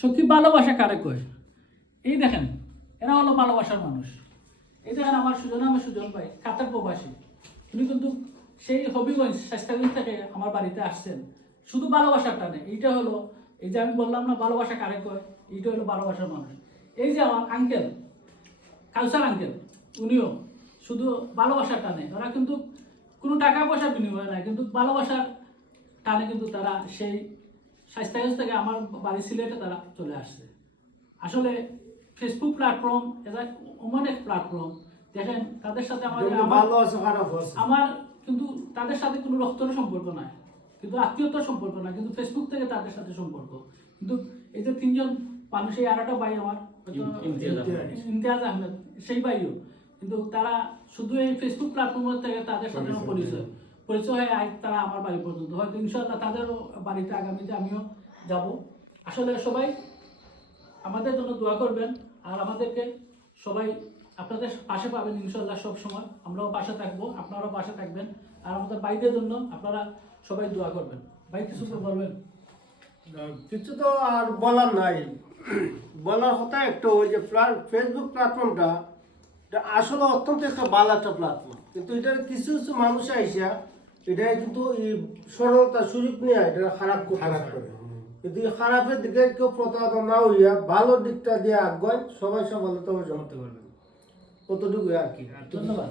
সত্যি ভালোবাসা কারে কয়? এই দেখেন, এরা হলো ভালোবাসার মানুষ। এই দেখেন আমার সুজন ভাই কাতার প্রবাসী, উনি কিন্তু সেই হবিগঞ্জ স্বাস্থ্যগঞ্জ থেকে আমার বাড়িতে আসছেন শুধু ভালোবাসার টানে। এইটা হলো, এই যে আমি বললাম না ভালোবাসা কারে কয়, এইটা হলো ভালোবাসার মানুষ। এই যে আমার আঙ্কেল কাউসার আঙ্কেল, উনিও শুধু ভালোবাসার টানে, ওরা কিন্তু কোনো টাকা পয়সা বিনিময় নাই, কিন্তু ভালোবাসার টানে কিন্তু তারা সেই স্বাস্থ্যগঞ্জ থেকে আমার বাড়ি সিলেটে তারা চলে আসছে। আসলে ফেসবুক প্ল্যাটফর্ম এটা এমন এক প্ল্যাটফর্ম, দেখেন তাদের সাথে আমার কিন্তু তাদের সাথে কোনো রক্তের সম্পর্ক নাই, কিন্তু আত্মীয়তার সম্পর্ক নাই, কিন্তু ফেসবুক থেকে তাদের সাথে সম্পর্ক। কিন্তু এই যে তিনজন মানুষ, এই আরেকটা ভাই আমার ইমতিয়াজ আহমেদ, সেই ভাইও কিন্তু তারা শুধু এই ফেসবুক প্ল্যাটফর্মের থেকে তাদের সাথে পরিচয় হয়, আজ তারা আমার বাড়ি পর্যন্ত, হয়তো ইনশাআল্লাহ তাদেরও বাড়িতে আগামীতে আমিও যাব। আসলে সবাই আমাদের জন্য দোয়া করবেন, আর আমাদেরকে সবাই আপনাদের পাশে পাবেন ইনশাআল্লাহ। সব সময় আমরাও পাশে থাকবো, আপনারাও পাশে থাকবেন, আর আমাদের ভাইদের জন্য আপনারা সবাই দোয়া করবেন। ভাই কিছু বলবেন? কিছু তো আর বলার নাই, বলার কথা একটা ওই যে ফেসবুক প্ল্যাটফর্মটা, এটা আসলে অত্যন্ত একটা ভালো একটা প্ল্যাটফর্ম, কিন্তু এটার কিছু কিছু মানুষ আইসা এটা কিন্তু এই সরলতা সুযোগ নিয়ে এটা খারাপ করে। কিন্তু এই খারাপের দিকে কেউ প্রতারিত না হইয়া ভালো দিকটা দিয়ে আগুয়ায় সবাই সফলতা অর্জন করতে পারবেন, কতটুকু আর কি। ধন্যবাদ।